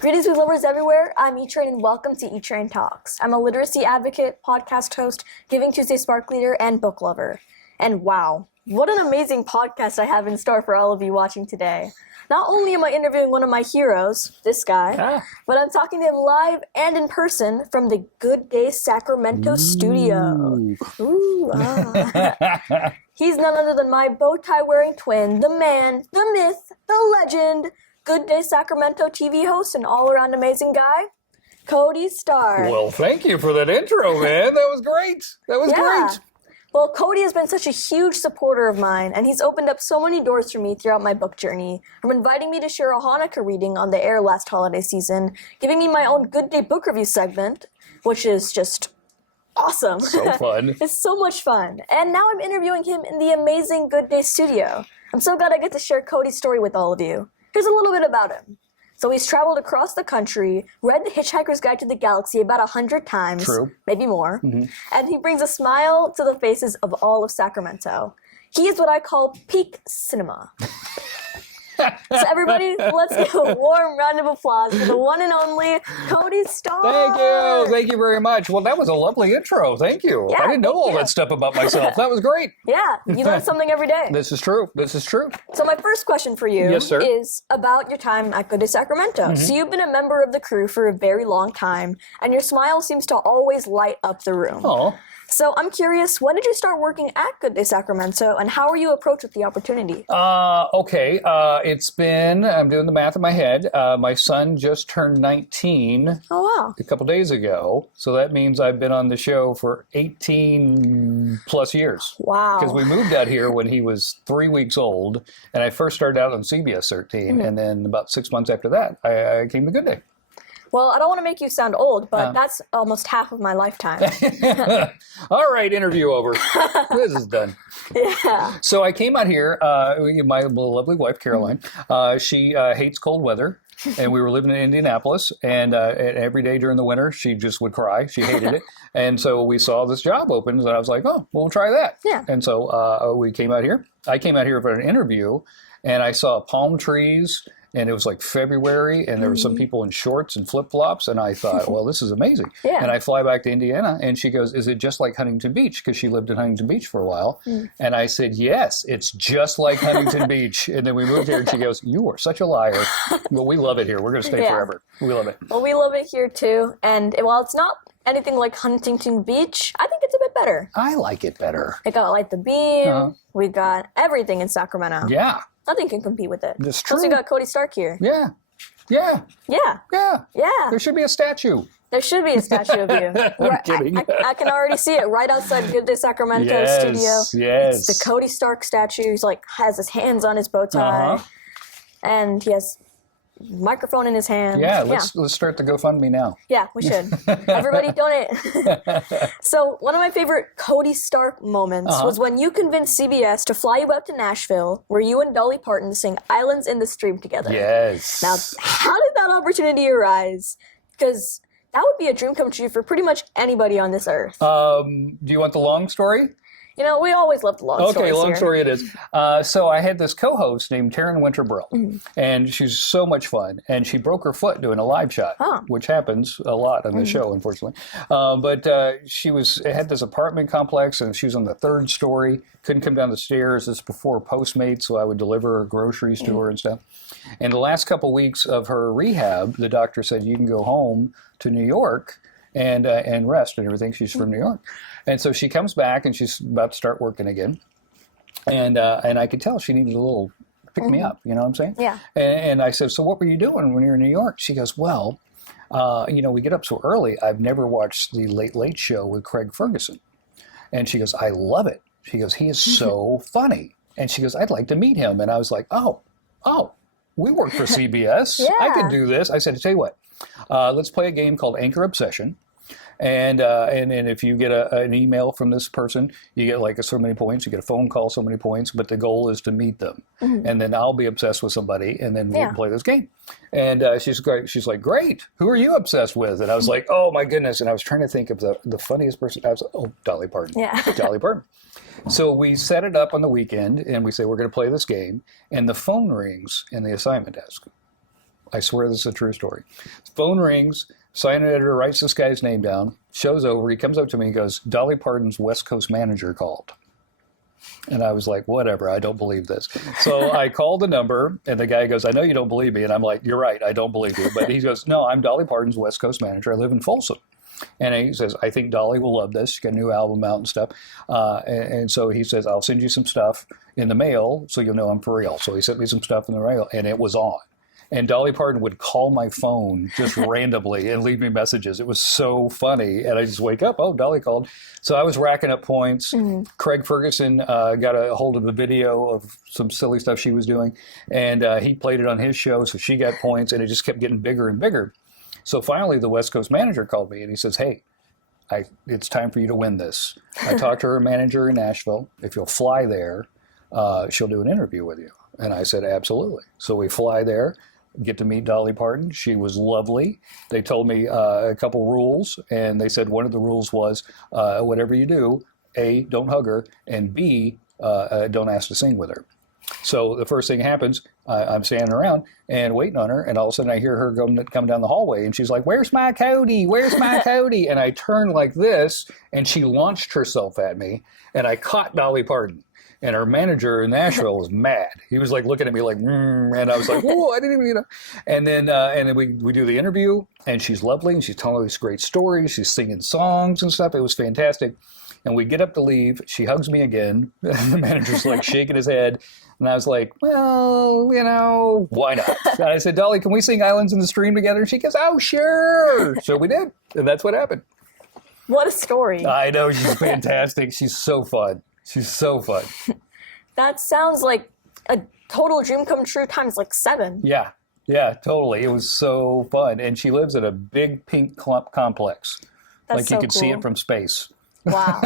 Greetings, food lovers everywhere. I'm E-Train and welcome to E-Train Talks. I'm a literacy advocate, podcast host, Giving Tuesday Spark leader, and book lover. And wow, what an amazing podcast I have in store for all of you watching today. Not only am I interviewing one of my heroes, this guy, but I'm talking to him live and in person from the Good Day Sacramento studio. He's none other than my bow tie wearing twin, the man, the myth, the legend, Good Day Sacramento TV host and all-around amazing guy, Cody Stark. Well, thank you for that intro, man. That was great. That was great. Well, Cody has been such a huge supporter of mine, and he's opened up so many doors for me throughout my book journey, from inviting me to share a Hanukkah reading on the air last holiday season, giving me my own Good Day book review segment, which is just awesome. So fun. It's so much fun. And now I'm interviewing him in the amazing Good Day studio. I'm so glad I get to share Cody's story with all of you. Here's a little bit about him. So he's traveled across the country, read The Hitchhiker's Guide to the Galaxy about 100 times, maybe more, and he brings a smile to the faces of all of Sacramento. He is what I call peak cinema. So everybody, let's give a warm round of applause for the one and only Cody Stark. Thank you very much. Well, that was a lovely intro. Thank you. Yeah, I didn't know all that stuff about myself. That was great. Yeah, you learn something every day. This is true. This is true. So my first question for you is about your time at Good Day Sacramento. So you've been a member of the crew for a very long time, and your smile seems to always light up the room. Oh. So I'm curious, when did you start working at Good Day Sacramento, and how were you approached with the opportunity? Okay. It's been, I'm doing the math in my head. My son just turned 19 a couple days ago. So that means I've been on the show for 18 plus years. Wow. Because we moved out here when he was 3 weeks old. And I first started out on CBS 13. And then about 6 months after that, I came to Good Day. Well, I don't want to make you sound old, but that's almost half of my lifetime. All right, interview over. This is done. Yeah. So I came out here, my lovely wife, Caroline, she hates cold weather, and we were living in Indianapolis, and every day during the winter, she just would cry. She hated it. And so we saw this job open, and I was like, oh, well, we'll try that. Yeah. And so we came out here. I came out here for an interview, and I saw palm trees, and it was like February, and there were some people in shorts and flip-flops, and I thought, well, this is amazing. Yeah. And I fly back to Indiana, and she goes, is it just like Huntington Beach? Because she lived in Huntington Beach for a while. And I said, yes, it's just like Huntington Beach. And then we moved here, and she goes, you are such a liar. Well, we love it here. We're going to stay forever. We love it. Well, we love it here, too. And while it's not anything like Huntington Beach, I think it's a bit better. I like it better. We got Light the Beam. We got everything in Sacramento. Yeah. Nothing can compete with it. That's true. Plus, we got Cody Stark here. Yeah. Yeah. Yeah. Yeah. Yeah. There should be a statue. There should be a statue of you. I'm kidding. I can already see it right outside Good Day Sacramento studio. Yes. It's the Cody Stark statue. He's like has his hands on his bow tie, and he has microphone in his hand. Yeah, let's start the GoFundMe now. Yeah, we should. Everybody donate. So one of my favorite Cody Stark moments was when you convinced CBS to fly you out to Nashville, where you and Dolly Parton sing Islands in the Stream together. Yes. Now, how did that opportunity arise? Because that would be a dream come true for pretty much anybody on this earth. Do you want the long story? You know, we always love the long stories Okay, long here. story it is. So I had this co-host named Taryn Winterbrill, and she's so much fun. And she broke her foot doing a live shot, which happens a lot on the show, unfortunately. But she had this apartment complex, and she was on the 3rd story. Couldn't come down the stairs. This is before Postmates, so I would deliver her groceries to her and stuff. And the last couple weeks of her rehab, the doctor said, you can go home to New York and rest and everything. She's from New York. And so she comes back, and she's about to start working again. And I could tell she needed a little pick-me-up, you know what I'm saying? Yeah. And I said, so what were you doing when you were in New York? She goes, well, we get up so early. I've never watched the Late Late Show with Craig Ferguson. And she goes, I love it. She goes, he is so funny. And she goes, I'd like to meet him. And I was like, oh, we work for CBS. I could do this. I said, tell you what, let's play a game called Anchor Obsession. And if you get an email from this person, you get like so many points. You get a phone call, so many points. But the goal is to meet them, and then I'll be obsessed with somebody, and then we can play this game. And she's great. She's like, great. Who are you obsessed with? And I was like, oh my goodness. And I was trying to think of the funniest person. I was Dolly Parton. Yeah. Dolly Parton. So we set it up on the weekend, and we say we're going to play this game, and the phone rings in the assignment desk. I swear this is a true story. Phone rings. Sign editor writes this guy's name down. Show's over. He comes up to me and goes, Dolly Parton's West Coast manager called. And I was like, whatever, I don't believe this. So I called the number, and the guy goes, I know you don't believe me. And I'm like, you're right, I don't believe you. But he goes, no, I'm Dolly Parton's West Coast manager. I live in Folsom. And he says, I think Dolly will love this. She's got a new album out and stuff. And so he says, I'll send you some stuff in the mail so you'll know I'm for real. So he sent me some stuff in the mail, and it was on. And Dolly Parton would call my phone just randomly and leave me messages. It was so funny. And I just wake up, oh, Dolly called. So I was racking up points. Mm-hmm. Craig Ferguson got a hold of the video of some silly stuff she was doing. And he played it on his show, so she got points. And it just kept getting bigger and bigger. So finally, the West Coast manager called me, and he says, hey, it's time for you to win this. I talked to her manager in Nashville. If you'll fly there, she'll do an interview with you. And I said, absolutely. So we fly there. Get to meet Dolly Parton. She was lovely. They told me a couple rules, and they said one of the rules was whatever you do, A, don't hug her, and B, don't ask to sing with her. So the first thing happens, I'm standing around and waiting on her, and all of a sudden I hear her come down the hallway, and she's like, where's my Cody? Where's my Cody? And I turned like this, and she launched herself at me, and I caught Dolly Parton. And our manager in Nashville was mad. He was like looking at me like, and I was like, whoa, I didn't even, And then we do the interview, and she's lovely, and she's telling all these great stories. She's singing songs and stuff. It was fantastic. And we get up to leave. She hugs me again. The manager's like shaking his head. And I was like, well, why not? And I said, Dolly, can we sing Islands in the Stream together? And she goes, oh, sure. So we did. And that's what happened. What a story. I know. She's fantastic. She's so fun. She's so fun. That sounds like a total dream come true times like 7. Yeah, totally. It was so fun. And she lives in a big pink clump complex. That's like so you could cool. see it from space. Wow.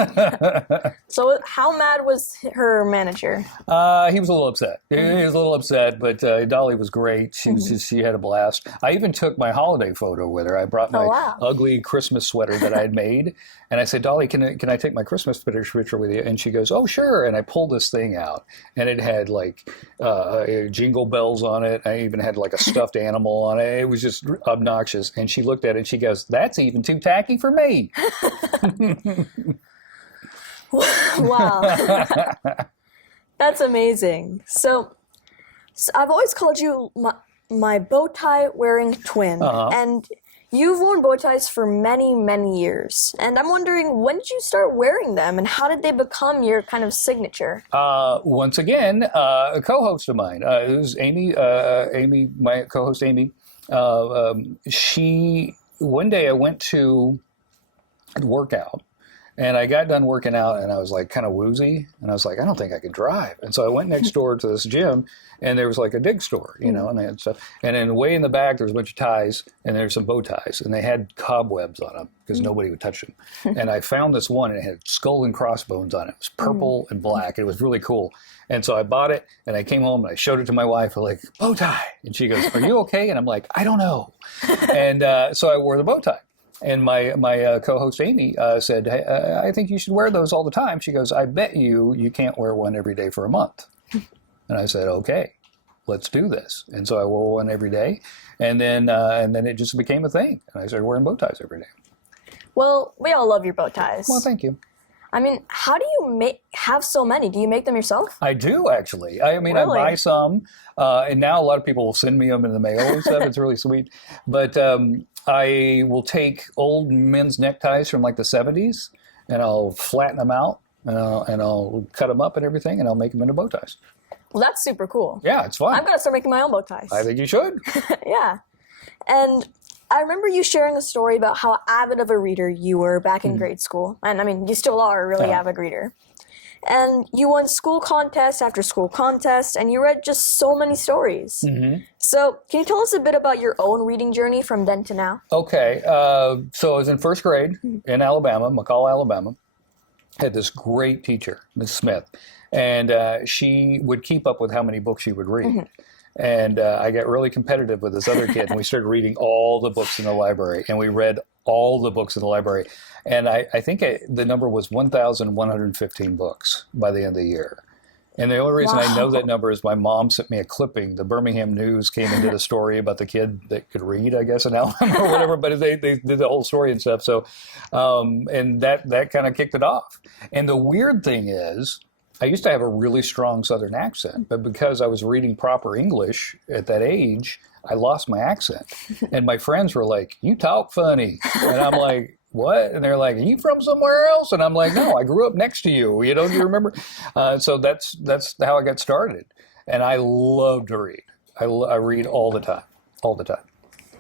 So how mad was her manager? He was a little upset. He was a little upset, but Dolly was great. She had a blast. I even took my holiday photo with her. I brought my ugly Christmas sweater that I had made, and I said, Dolly, can I take my Christmas picture with you? And she goes, oh, sure. And I pulled this thing out, and it had like jingle bells on it. I even had like a stuffed animal on it. It was just obnoxious. And she looked at it, and she goes, that's even too tacky for me. Wow. That's amazing. So I've always called you my bow tie wearing twin. And you've worn bow ties for many, many years. And I'm wondering, when did you start wearing them, and how did they become your kind of signature? Once again, a co-host of mine. It was Amy, my co-host Amy. One day I went to work out. And I got done working out, and I was like kind of woozy, and I was like, I don't think I can drive. And so I went next door to this gym, and there was like a dig store, and they had stuff. And then way in the back, there was a bunch of ties, and there were some bow ties, and they had cobwebs on them because nobody would touch them. And I found this one, and it had skull and crossbones on it. It was purple and black. It was really cool. And so I bought it, and I came home, and I showed it to my wife. I'm like, bow tie. And she goes, are you okay? And I'm like, I don't know. And so I wore the bow tie. And my co-host Amy said, hey, I think you should wear those all the time. She goes, I bet you can't wear one every day for a month. And I said, okay, let's do this. And so I wore one every day. And then it just became a thing. And I started wearing bow ties every day. Well, we all love your bow ties. Well, thank you. I mean, how do you have so many? Do you make them yourself? I do, actually. I mean, really? I buy some, and now a lot of people will send me them in the mail and stuff. It's really sweet. But I will take old men's neckties from like the 70s, and I'll flatten them out, and I'll cut them up and everything, and I'll make them into bow ties. Well, that's super cool. Yeah, it's fun. I'm going to start making my own bow ties. I think you should. Yeah. And I remember you sharing a story about how avid of a reader you were back in grade school. And I mean, you still are a really avid reader. And you won school contest after school contest, and you read just so many stories. So can you tell us a bit about your own reading journey from then to now? Okay. So I was in first grade in Alabama, McCall, Alabama. Had this great teacher, Miss Smith. And she would keep up with how many books she would read. And I got really competitive with this other kid, and we started reading all the books in the library, and we read all the books in the library. And I think the number was 1,115 books by the end of the year. And the only reason I know Wow. that number is my mom sent me a clipping. The Birmingham News came and did a story about the kid that could read, I guess, in Alabama or whatever, but they did the whole story and stuff. So, and that kind of kicked it off. And the weird thing is, I used to have a really strong Southern accent, but because I was reading proper English at that age, I lost my accent. And my friends were like, "You talk funny." And I'm like, "What?" And they're like, "Are you from somewhere else?" And I'm like, "No, I grew up next to you. You know, do you remember?" So that's how I got started. And I love to read. I read all the time, all the time.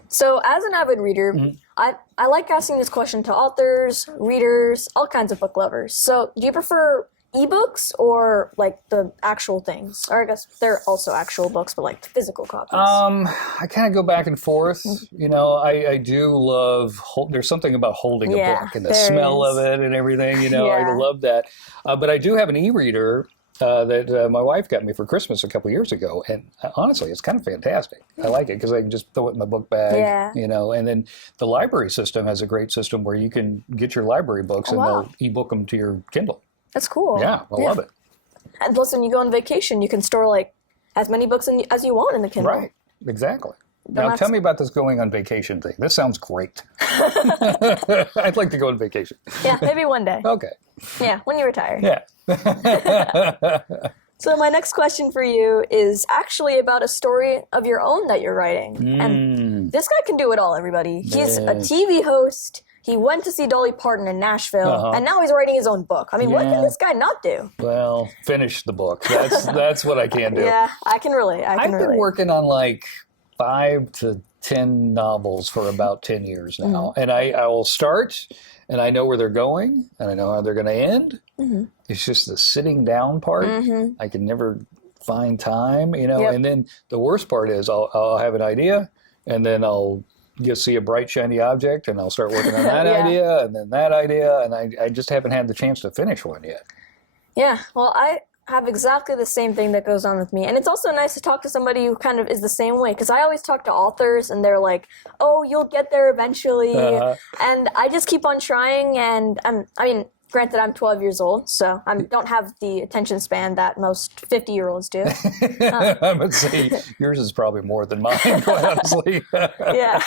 So, as an avid reader, I like asking this question to authors, readers, all kinds of book lovers. So, do you prefer ebooks or like the actual things? Or I guess they're also actual books, but like the physical copies. I kind of go back and forth. You know, I do love, there's something about holding a Yeah, book and the there smell is. of it and everything. You know, I Yeah. love that. But I do have an e-reader that my wife got me for Christmas a couple years ago. And honestly, it's kind of fantastic. I like it because I can just throw it in my book bag, Yeah. you know. And then the library system has a great system where you can get your library books and wow. they'll e-book them to your Kindle. That's cool. Yeah, I love it. And plus, when you go on vacation, you can store like as many books as you want in the Kindle. Right, exactly. Now, that's- tell me about this going on vacation thing. This sounds great. I'd like to go on vacation. Yeah, maybe one day. Okay. Yeah, when you retire. Yeah. So my next question for you is actually about a story of your own that you're writing. And this guy can do it all, everybody. He's a TV host. He went to see Dolly Parton in Nashville, and now he's writing his own book. I mean, what can this guy not do? Well, finish the book. That's what I can do. Yeah, I can relate. I've been working on like 5 to 10 novels for about 10 years now. And I will start, and I know where they're going, and I know how they're going to end. It's just the sitting down part. I can never find time, you know. Yep. And then the worst part is I'll have an idea, and then I'll just see a bright, shiny object, and I'll start working on that idea, and then that idea, and I just haven't had the chance to finish one yet. Yeah, well, I have exactly the same thing that goes on with me. And it's also nice to talk to somebody who kind of is the same way, because I always talk to authors, and they're like, oh, you'll get there eventually. And I just keep on trying, and I mean, granted, I'm 12 years old, so I don't have the attention span that most 50-year-olds do. I would say yours is probably more than mine, quite honestly. Yeah.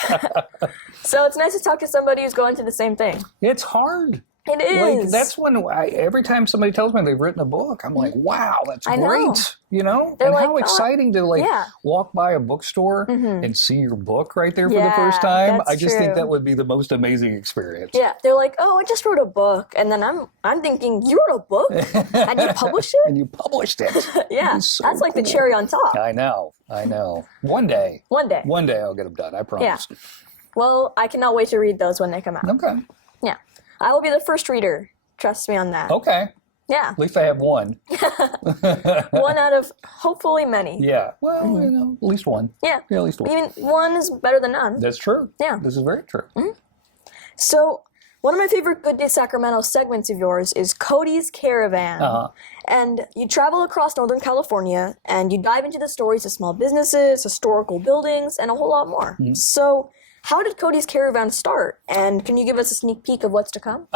So it's nice to talk to somebody who's going through the same thing. It's hard. It is. Like, that's when every time somebody tells me they've written a book, I'm like, wow, that's I know. great. You know? They're and like, how exciting to walk by a bookstore and see your book right there for the first time. that's I just think true. that would be the most amazing experience. Yeah, they're like, oh, I just wrote a book. And then I'm thinking, you wrote a book? And you published it? And you published it. Yeah, It's so that's like the cool. cherry on top. I know. One day. One day. One day I'll get them done, I promise. Well, I cannot wait to read those when they come out. Okay. Yeah. I will be the first reader. Trust me on that. Okay. Yeah. At least I have one. One out of hopefully many. Yeah. Well, you know, at least one. Yeah. Yeah, at least one. Even one is better than none. That's true. Yeah. This is very true. So, one of my favorite Good Day Sacramento segments of yours is Cody's Caravan. And you travel across Northern California and you dive into the stories of small businesses, historical buildings, and a whole lot more. So, how did Cody's Caravan start? And can you give us a sneak peek of what's to come?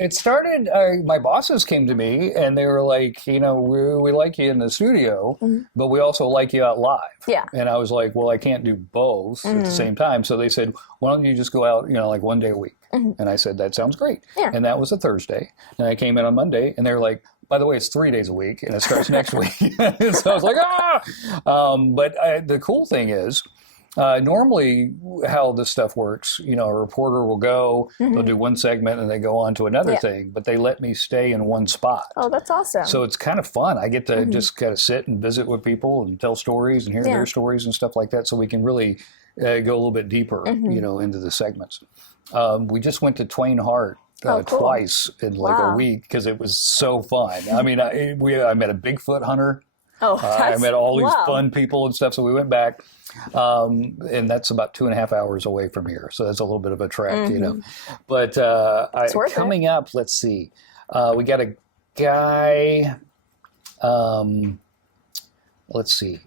It started, my bosses came to me and they were like, you know, we like you in the studio, but we also like you out live. Yeah. And I was like, well, I can't do both at the same time. So they said, why don't you just go out, you know, like one day a week? And I said, that sounds great. Yeah. And that was a Thursday. And I came in on Monday and they were like, by the way, it's 3 days a week and it starts next week. So I was like, but the cool thing is, normally how this stuff works, you know, a reporter will go, they'll do one segment and they go on to another thing, but they let me stay in one spot. Oh, that's awesome. So it's kind of fun. I get to just kind of sit and visit with people and tell stories and hear their stories and stuff like that, so we can really go a little bit deeper, you know, into the segments. We just went to Twain Harte cool. twice in like a week because it was so fun. I mean, I met a Bigfoot hunter. Oh, I met all these wow. fun people and stuff, so we went back. And that's about 2.5 hours away from here, so that's a little bit of a trek, you know. But worth coming up, let's see, we got a guy. Let's see.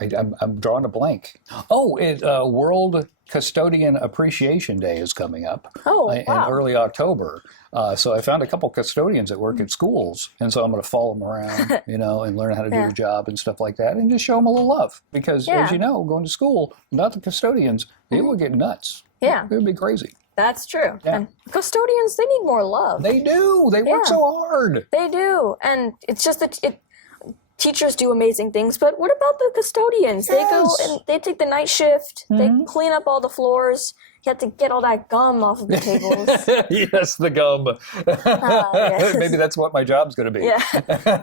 I'm drawing a blank. Oh, World Custodian Appreciation Day is coming up in early October. So I found a couple custodians that work at schools, and so I'm going to follow them around, and learn how to do their job and stuff like that, and just show them a little love. Because as you know, going to school without the custodians, they would get nuts. Yeah, it would be crazy. That's true. Yeah. And custodians, they need more love. They do. They work so hard. They do, and it's just that teachers do amazing things, but what about the custodians? Yes. They go and they take the night shift. They clean up all the floors. You have to get all that gum off of the tables. Yes, the gum. Yes. Maybe that's what my job's going to be. Yeah,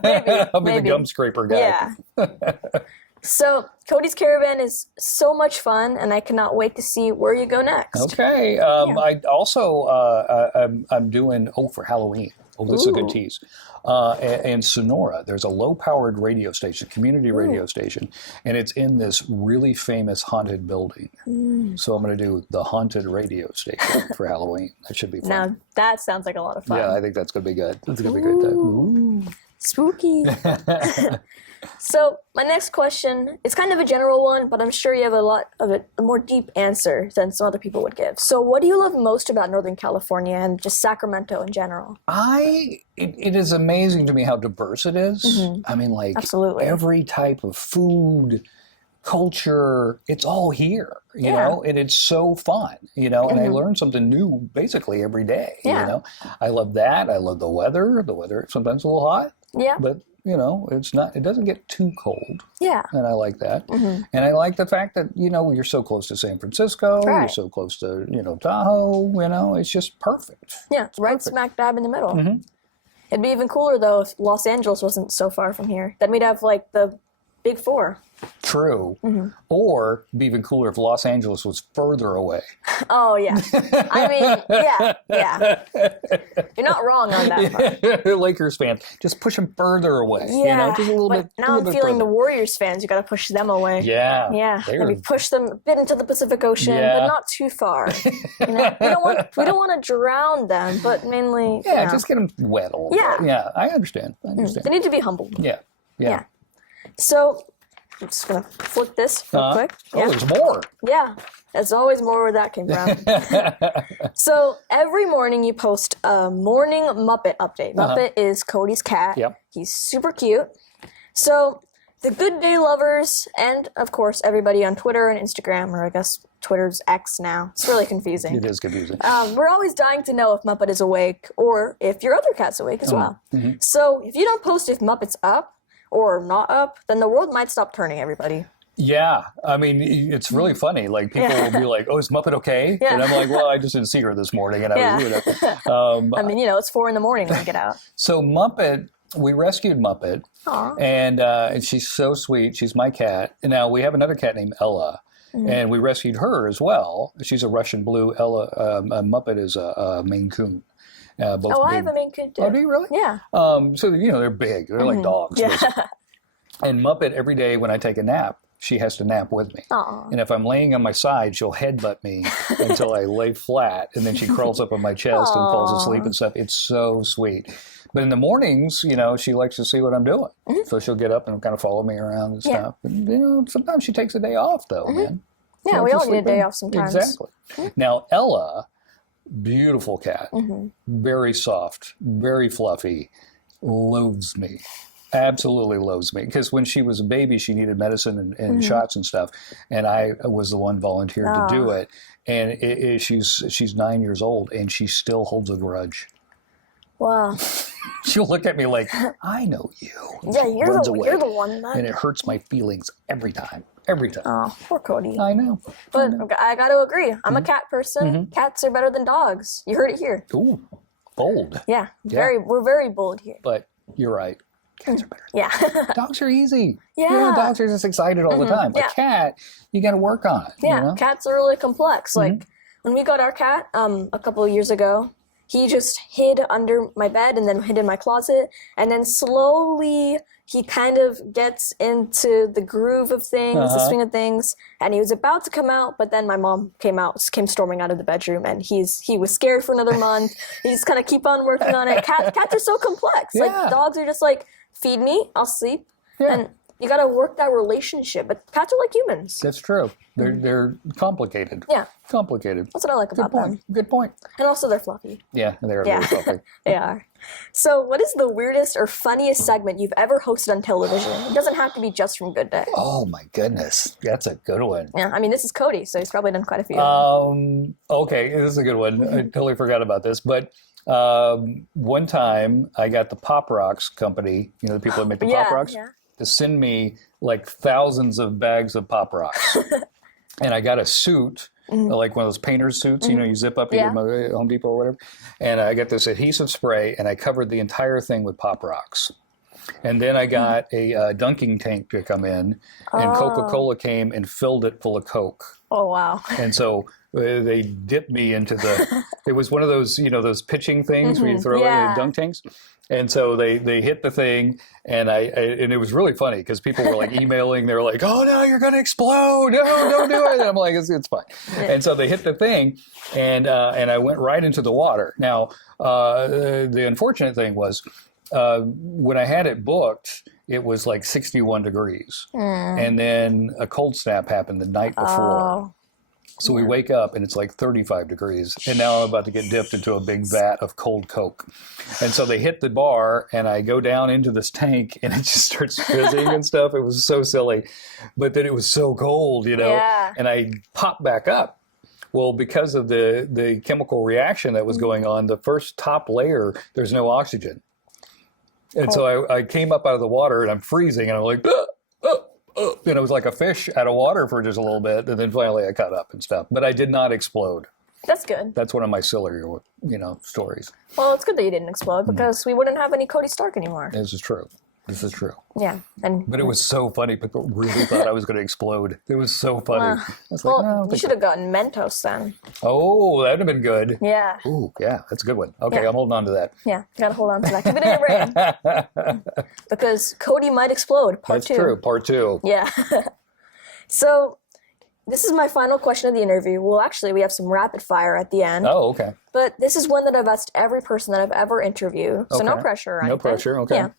maybe. I'll be the gum scraper guy. Yeah. So Cody's Caravan is so much fun, and I cannot wait to see where you go next. Okay. I also I'm doing for Halloween. Oh, this is a good tease. In Sonora, there's a low-powered radio station, community radio station, and it's in this really famous haunted building. So I'm going to do the haunted radio station for Halloween. That should be fun. Now that sounds like a lot of fun. Yeah, I think that's going to be good. That's going to be a great time. Ooh. Spooky. So my next question is kind of a general one, but I'm sure you have a more deep answer than some other people would give. So what do you love most about Northern California and just Sacramento in general? It is amazing to me how diverse it is. I mean, like Absolutely. every type of food, culture, it's all here, you know, and it's so fun, and I learn something new basically every day, I love that. I love the weather. The weather sometimes a little hot, but it doesn't get too cold. Yeah. And I like that. And I like the fact that, you're so close to San Francisco, you're so close to, Tahoe, it's just perfect. Yeah, it's right smack dab in the middle. It'd be even cooler though if Los Angeles wasn't so far from here. Then we'd have like the Big Four. True. Or it'd be even cooler if Los Angeles was further away. Oh, yeah. I mean, yeah. You're not wrong on that part. Lakers fans, just push them further away. Yeah, just a little bit. Now I'm feeling the Warriors fans. You got to push them away. Yeah. Yeah. Maybe push them a bit into the Pacific Ocean, but not too far. We don't want to drown them, but mainly. Yeah, just get them wet a little bit. Yeah, I understand. They need to be humbled. Yeah. So I'm just gonna flip this real quick. Oh, there's more. Yeah. There's always more where that came from. So every morning you post a Morning Muppet update. Muppet is Cody's cat. Yep. He's super cute. So the Good Day lovers and, of course, everybody on Twitter and Instagram, or I guess Twitter's X now. It's really confusing. It is confusing. We're always dying to know if Muppet is awake or if your other cat's awake as well. So if you don't post if Muppet's up or not up, then the world might stop turning, everybody. Yeah, I mean, it's really funny. Like, people will be like, oh, is Muppet okay? Yeah. And I'm like, well, I just didn't see her this morning. And I was, I mean, it's 4 a.m. when we get out. So Muppet, we rescued Muppet. Aww. And she's so sweet. She's my cat. And now we have another cat named Ella. And we rescued her as well. She's a Russian blue. Ella, Muppet is a Maine Coon. Both I have a Maine Coon too. Oh, do you really? Yeah. So, they're big. They're like dogs. Yeah. Basically. And Muppet, every day when I take a nap, she has to nap with me. Aww. And if I'm laying on my side, she'll headbutt me until I lay flat. And then she crawls up on my chest and falls asleep and stuff. It's so sweet. But in the mornings, she likes to see what I'm doing. So she'll get up and kind of follow me around and stuff. And, sometimes she takes a day off, though, man. Yeah, we all need a day off sometimes. Exactly. Now, Ella, beautiful cat, very soft, very fluffy, loathes me. Absolutely loathes me. Because when she was a baby, she needed medicine and shots and stuff. And I was the one volunteered to do it. And she's 9 years old, and she still holds a grudge. Wow. She'll look at me like, I know you. Yeah, you're the one. And it hurts my feelings every time. Every time. Oh, poor Cody. I know. But I got to agree. I'm a cat person. Cats are better than dogs. You heard it here. Ooh, bold. Yeah, we're very bold here. But you're right. Cats are better. Yeah. Dogs are easy. Yeah. Dogs are just excited all the time. A cat, you got to work on it. Yeah, cats are really complex. Like, when we got our cat a couple of years ago, he just hid under my bed and then hid in my closet. And then slowly he kind of gets into the groove of things, the swing of things. And he was about to come out, but then my mom came storming out of the bedroom. And he was scared for another month. He just kind of keep on working on it. Cats are so complex. Yeah. Like, dogs are just like, feed me, I'll sleep. Yeah. And You gotta work that relationship. But cats are like humans. That's true. They're complicated. Yeah. Complicated. That's what I like about them. Good point. And also they're fluffy. Yeah, they're Yeah. very fluffy. They are. So what is the weirdest or funniest segment you've ever hosted on television? It doesn't have to be just from Good Day. Oh my goodness, that's a good one. Yeah, I mean, this is Cody, so he's probably done quite a few. Okay, this is a good one. I totally forgot about this, but one time I got the Pop Rocks company, the people that make the Pop Rocks, to send me like thousands of bags of Pop Rocks. And I got a suit, like one of those painter's suits, you zip up at Home Depot or whatever. And I got this adhesive spray, and I covered the entire thing with Pop Rocks. And then I got a dunking tank to come in, and Coca-Cola came and filled it full of Coke. Oh, wow. And so they dipped me into it was one of those, those pitching things where you throw it in dunk tanks. And so they hit the thing, and and it was really funny because people were like emailing. They were like, "Oh no, you're going to explode! No, don't do it!" And I'm like, "It's fine." And so they hit the thing, and I went right into the water. Now, the unfortunate thing was when I had it booked, it was like 61 degrees, and then a cold snap happened the night before. So we wake up and it's like 35 degrees, and now I'm about to get dipped into a big vat of cold Coke. And so they hit the bar, and I go down into this tank, and it just starts fizzing and stuff. It was so silly, but then it was so cold, and I popped back up. Well, because of the chemical reaction that was going on, the first top layer, there's no oxygen. And so I came up out of the water, and I'm freezing, and I'm like, and it was like a fish out of water for just a little bit, and then finally I caught up and stuff. But I did not explode. That's good. That's one of my sillier, stories. Well, it's good that you didn't explode because we wouldn't have any Cody Stark anymore. This is true. This is true. Yeah. But it was so funny. People really thought I was going to explode. It was so funny. I was like, no, you should have gotten Mentos then. Oh, that would have been good. Yeah. Ooh, yeah, that's a good one. Okay, I'm holding on to that. Yeah, you got to hold on to that. Keep it in your brain. Because Cody might explode, part 2. That's true, part 2. Yeah. So, this is my final question of the interview. Well, actually, we have some rapid fire at the end. Oh, okay. But this is one that I've asked every person that I've ever interviewed. So no pressure or anything. No pressure, okay. Yeah.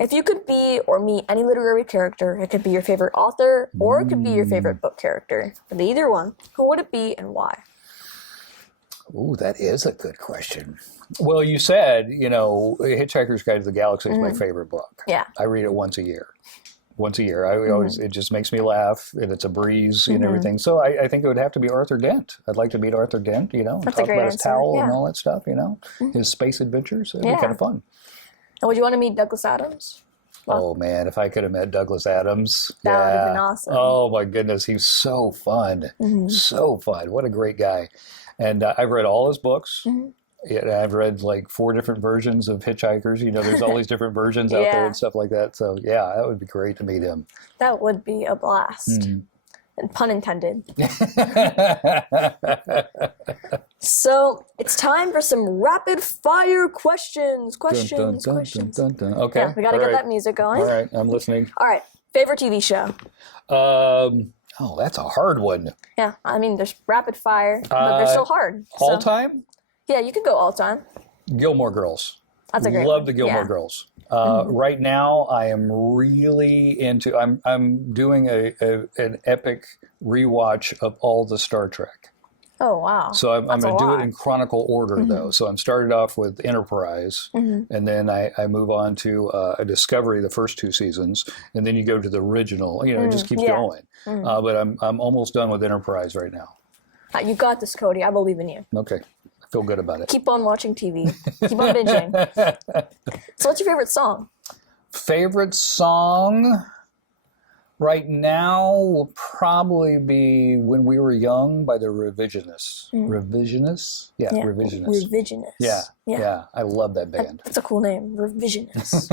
If you could be or meet any literary character, it could be your favorite author or it could be your favorite book character. But either one, who would it be and why? Ooh, that is a good question. Well, you said, Hitchhiker's Guide to the Galaxy is my favorite book. Yeah. I read it once a year. I always, it just makes me laugh, and it's a breeze and everything. So I think it would have to be Arthur Dent. I'd like to meet Arthur Dent, and That's talk a great about his answer. towel and all that stuff, his space adventures. It'd be kind of fun. And would you want to meet Douglas Adams? Oh, man, if I could have met Douglas Adams. That would have been awesome. Oh, my goodness, he's so fun. So fun. What a great guy. And I've read all his books. Yeah, I've read like 4 different versions of Hitchhikers. There's all these different versions out there and stuff like that. So, yeah, that would be great to meet him. That would be a blast. And pun intended. So, it's time for some rapid fire questions. Questions. Okay. Yeah, we got to get that music going. All right, I'm listening. All right. Favorite TV show? Oh, that's a hard one. Yeah, I mean, there's rapid fire, but they're so hard. All time? Yeah, you could go all time. Gilmore Girls. That's a great Love one. the Gilmore Girls. Right now, I am really into. I'm doing an epic rewatch of all the Star Trek. Oh wow! So I'm going to do it in lot. chronicle order though. So I'm started off with Enterprise, and then I move on to a Discovery, the first 2 seasons, and then you go to the original. It just keeps going. But I'm almost done with Enterprise right now. You got this, Cody. I believe in you. Okay. I feel good about it. Keep on watching TV. Keep on binging. So what's your favorite song? Favorite song right now will probably be When We Were Young by the Revisionists. Revisionists? Yeah, Revisionists. Revisionists. Yeah. I love that band. That's a cool name. Revisionists.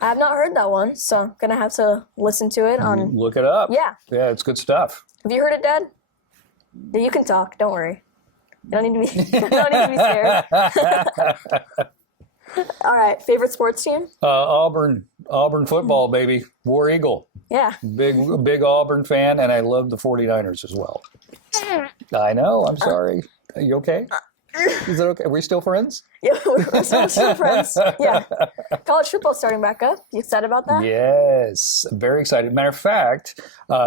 I have not heard that one, so I'm going to have to listen to it on... Look it up. Yeah. Yeah, it's good stuff. Have you heard it, Dad? Yeah, you can talk. Don't worry. You don't need to be, you don't need to be scared. All right. Favorite sports team? Auburn football, baby. War Eagle. Yeah. Big Auburn fan, and I love the 49ers as well. I know. I'm sorry. Are you okay? Is it okay? Are we still friends? Yeah, we're still friends. Yeah. College football's starting back up. You excited about that? Yes, very excited. Matter of fact,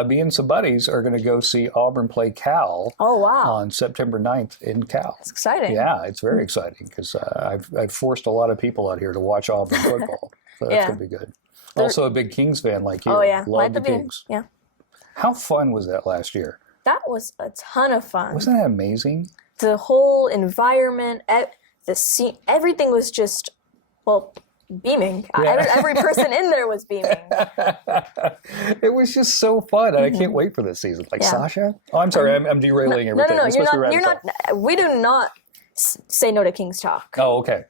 me and some buddies are going to go see Auburn play Cal. Oh, wow. On September 9th in Cal. It's exciting. Yeah, it's very exciting because I've forced a lot of people out here to watch Auburn football. So that's going to be good. Also a big Kings fan like you. Oh, yeah. Love the Kings. Yeah. How fun was that last year? That was a ton of fun. Wasn't that amazing? The whole environment, the scene, everything was just, well, beaming. Yeah. Every person in there was beaming. It was just so fun. I can't wait for this season. Like Sasha? Oh, I'm sorry. I'm derailing everything. No. You're not. We do not say no to Kings talk. Oh, okay.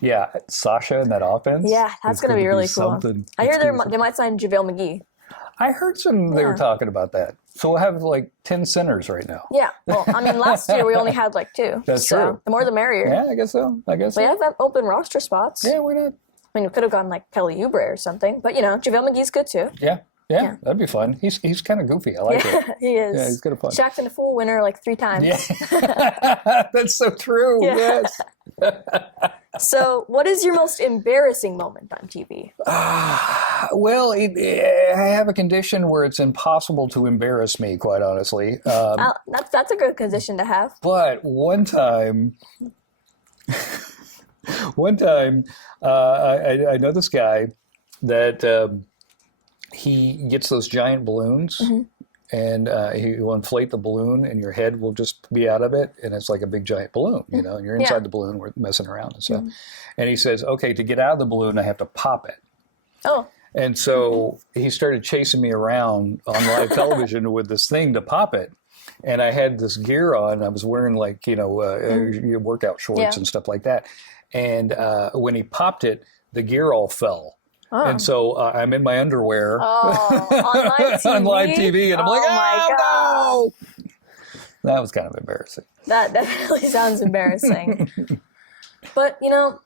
Yeah, Sasha and that offense. Yeah, that's going to be really cool. I hear they might sign JaVale McGee. I heard they were talking about that. So we'll have like 10 centers right now. Yeah. Well, I mean, last year we only had like 2. That's true. The more the merrier. Yeah, I guess so. We have open roster spots. Yeah, why not? I mean, we could have gone like Kelly Oubre or something, but JaVale McGee's good too. Yeah, that'd be fun. He's kind of goofy. I like it. He is. Yeah, he's kind of fun. Shaq's been a full winner like 3 times. Yeah. That's so true. Yeah. Yes. So, what is your most embarrassing moment on TV? Well, I have a condition where it's impossible to embarrass me, quite honestly. That's a good condition to have. But one time, I know this guy that he gets those giant balloons. Mm-hmm. And he will inflate the balloon, and your head will just be out of it, and it's like a big giant balloon, and you're inside the balloon, we're messing around and stuff. Mm-hmm. And he says, okay, to get out of the balloon, I have to pop it. Oh. And so he started chasing me around on live television with this thing to pop it. And I had this gear on. I was wearing like, your workout shorts and stuff like that. And when he popped it, the gear all fell. Oh. And so I'm in my underwear on live TV, and I'm like, oh, no! That was kind of embarrassing. That definitely sounds embarrassing. But,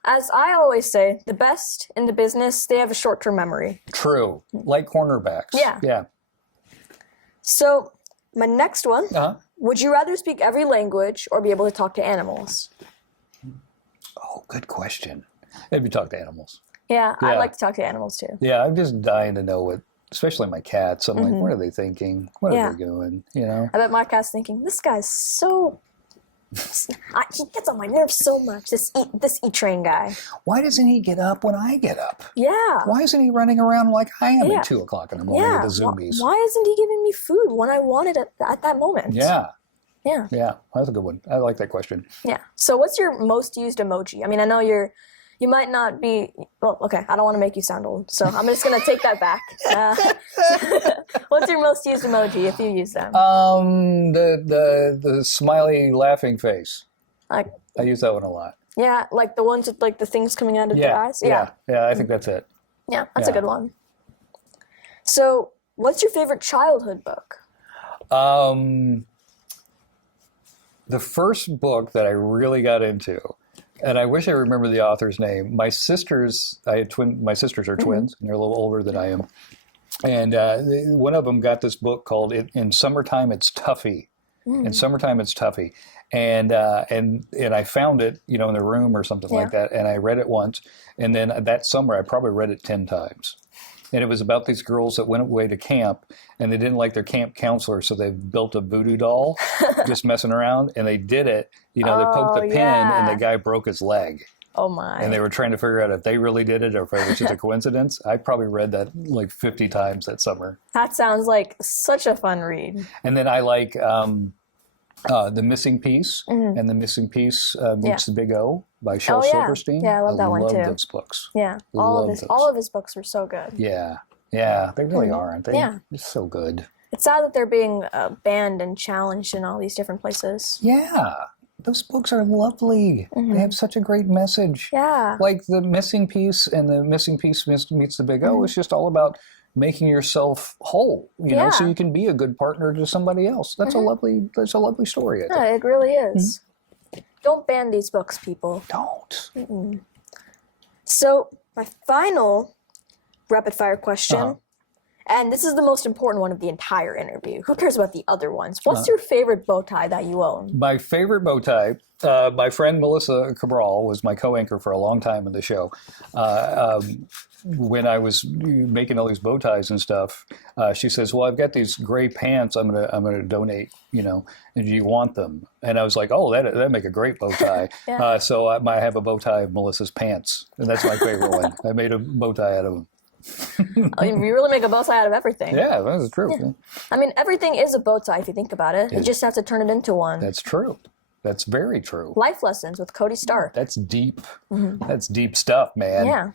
as I always say, the best in the business, they have a short-term memory. True. Like cornerbacks. Yeah. So, my next one, would you rather speak every language or be able to talk to animals? Oh, good question. Maybe talk to animals. Yeah, I like to talk to animals too. Yeah, I'm just dying to know what, especially my cats. I'm like, what are they thinking? What are they doing? I bet my cat's thinking, this guy's so... he gets on my nerves so much, this E-Train guy. Why doesn't he get up when I get up? Yeah. Why isn't he running around like I am at 2 o'clock in the morning with the zoomies? Why isn't he giving me food when I want it at that moment? Yeah. Yeah. Yeah, that's a good one. I like that question. Yeah. So what's your most used emoji? I mean, I know you might not be, well, okay, I don't want to make you sound old, so I'm just going to take that back. What's your most used emoji if you use them? The smiley laughing face. I use that one a lot. Yeah, like the ones with like the things coming out of their eyes? Yeah, I think that's it. Yeah, that's a good one. So, what's your favorite childhood book? The first book that I really got into, and I wish I remember the author's name. My sisters are twins, and they're a little older than I am. And one of them got this book called "In Summertime It's Tuffy." In Summertime It's Tuffy, and I found it, in the room or something like that, and I read it once, and then that summer I probably read it 10 times. And it was about these girls that went away to camp, and they didn't like their camp counselor, so they built a voodoo doll, just messing around, and they did it. They poked the pin, and the guy broke his leg. Oh, my. And they were trying to figure out if they really did it or if it was just a coincidence. I probably read that like 50 times that summer. That sounds like such a fun read. And then I like The Missing Piece, and The Missing Piece Meets the Big O by Shel Silverstein. Yeah, I love that one too. I love those books. Yeah, all of his books were so good. Yeah, they really are, aren't they? Yeah. They're so good. It's sad that they're being banned and challenged in all these different places. Yeah. Those books are lovely. They have such a great message. Yeah. Like The Missing Piece and The Missing Piece Meets the Big O is just all about making yourself whole, you know, so you can be a good partner to somebody else. That's a lovely story, I think. Yeah, it really is. Don't ban these books, people. Don't. So, my final rapid fire question. And this is the most important one of the entire interview. Who cares about the other ones? What's your favorite bow tie that you own? My favorite bow tie, my friend Melissa Cabral was my co-anchor for a long time in the show. When I was making all these bow ties and stuff, she says, "Well, I've got these gray pants. I'm gonna donate. You know, and do you want them?" And I was like, "Oh, that make a great bow tie." Yeah. So I have a bow tie of Melissa's pants, and that's my favorite one. I made a bow tie out of them. Oh, you really make a bow tie out of everything. Yeah, that's true. Yeah. I mean, everything is a bow tie if you think about it. You just have to turn it into one. That's true. That's very true. Life lessons with Cody Stark. That's deep. That's deep stuff, man. Yeah.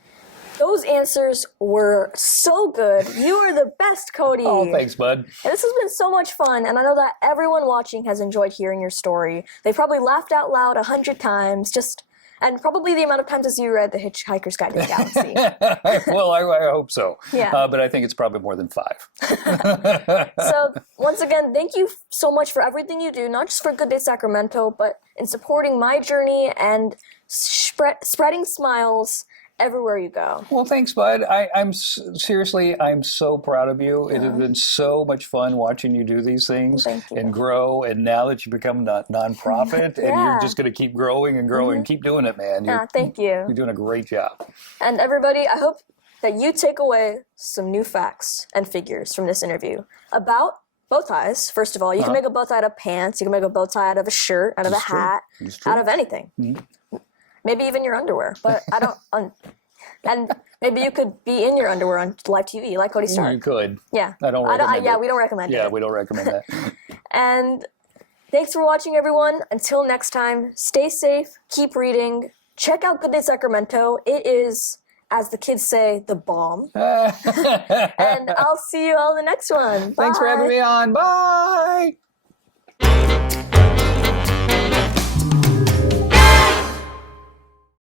Those answers were so good. You are the best, Cody. Oh, thanks, bud. And this has been so much fun, and I know that everyone watching has enjoyed hearing your story. They probably laughed out loud 100 times, and probably the amount of times as you read The Hitchhiker's Guide to the Galaxy. Well, I hope so. Yeah. But I think it's probably more than 5. So, once again, thank you so much for everything you do, not just for Good Day Sacramento, but in supporting my journey and spreading smiles everywhere you go. Well, thanks, bud. Seriously, I'm so proud of you. It has been so much fun watching you do these things and grow. And now that you become a nonprofit, and you're just going to keep growing and growing, keep doing it, man. Thank you. You're doing a great job. And everybody, I hope that you take away some new facts and figures from this interview about bow ties. First of all, you can make a bow tie out of pants. You can make a bow tie out of a shirt, out of a hat, out of anything. Maybe even your underwear, but I don't. And maybe you could be in your underwear on live TV, like Cody Stark. You could. Yeah. I don't recommend it. Yeah, we don't recommend it. Yeah, we don't recommend that. And thanks for watching, everyone. Until next time, stay safe, keep reading, check out Good Day Sacramento. It is, as the kids say, the bomb. And I'll see you all in the next one. Bye. Thanks for having me on. Bye.